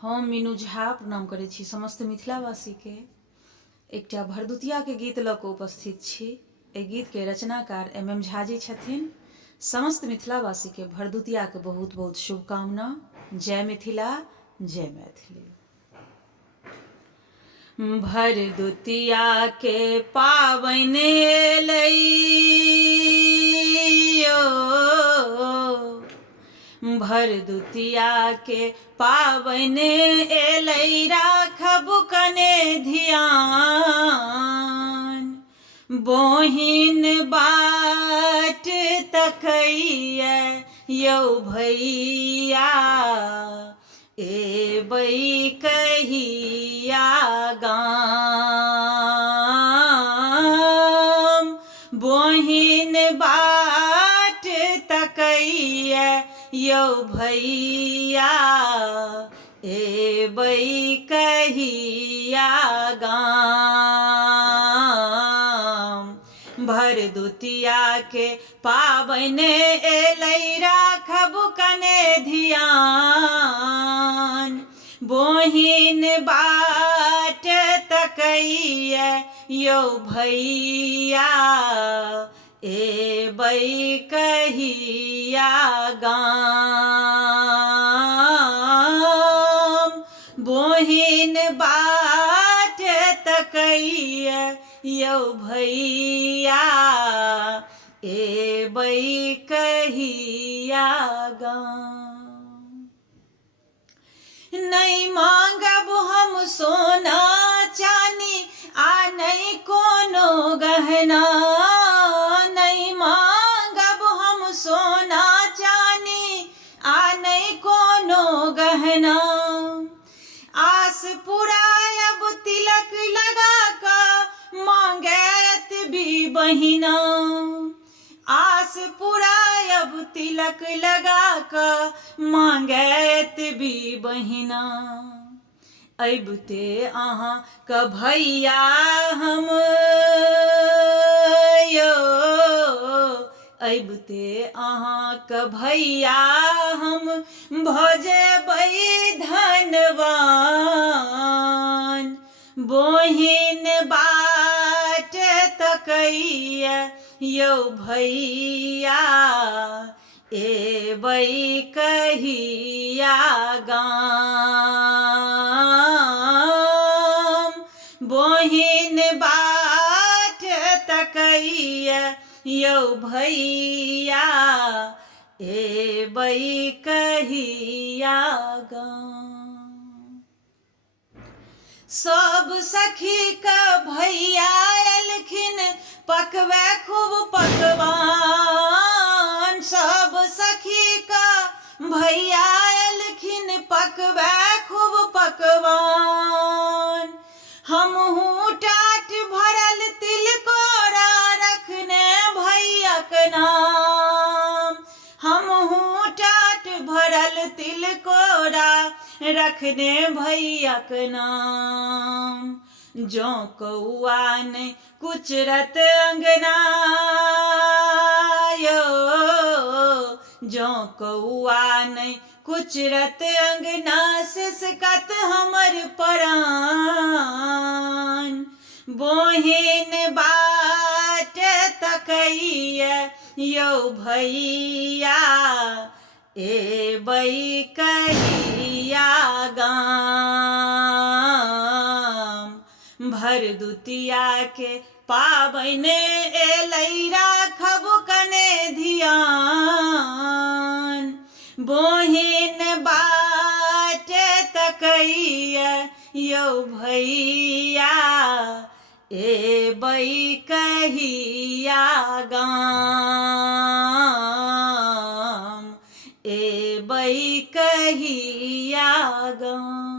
हम मीनू झा प्रणाम करै छी समस्त मिथिलावासी के। एकटा भरदुतिया के गीत लऽ कऽ उपस्थित छी। एहि गीत के रचनाकार MM झा जी छथिन। समस्त मिथिलावासी के भरदुतिया के बहुत बहुत शुभकामना। जय मिथिला, जय मैथिली। भरदुतिया के पाबनि एलैयो, भरदुतिया के पाबनि एलै, राखब कने ध्यान। बहिन बाट तकैया यौ भैया, एबै कहिया गाम। बहिन बाट तकैया यौ भैया, एबै कहिया गाम। भरदुतिया के पाबनि एलै, राखब कने ध्यान। बहिन बाट तकैया यौ भैया, एबै कहिया गाम। बहिन बाट तकैया यौ भैया, एबै कहिया गाम। नहीं मांगब हम सोना चानी आ नहीं कोनो गहना। नहीं मांगब हम सोना चानी आ नहीं कोनो गहना। आस पुरायब तिलक लगा का मांगैत भी बहिना। आस पुरायब तिलक लगा का मांगैत भी बहिना। अबिते अहाँ क भैया हम यो, अबिते अहाँ क भैया हम भऽ जेबै धनवान। बहिन बाट तकैया यौ भैया, एबै कहिया गाम। बहिन बाट तकैया यौ भैया, एबै कहिया गाम। सब सखी का भैया एलखिन, पकबै खूब पकवान। सब सखी का भैया एलखिन, पकबै खूब पकवान। हमहूँ टाट भरल तिलकोरा रखने भैया के नाम। हमहूँ टाट भरल तिलकोरा रखने भैया के नाम। जौ कौआ नहीं कुचरत अंगना यो, जौ कौआ नहीं कुचरत अंगना, सिसकत हमर परान। बहिन बाट तकैया यौ भैया, एबै कहिया गाम। भरदुतिया के पाबनि एलै, राखब कने ध्यान। बहिन बाट तकैया यौ भैया, एबै कहिया गाम। एबै कहिया गाम।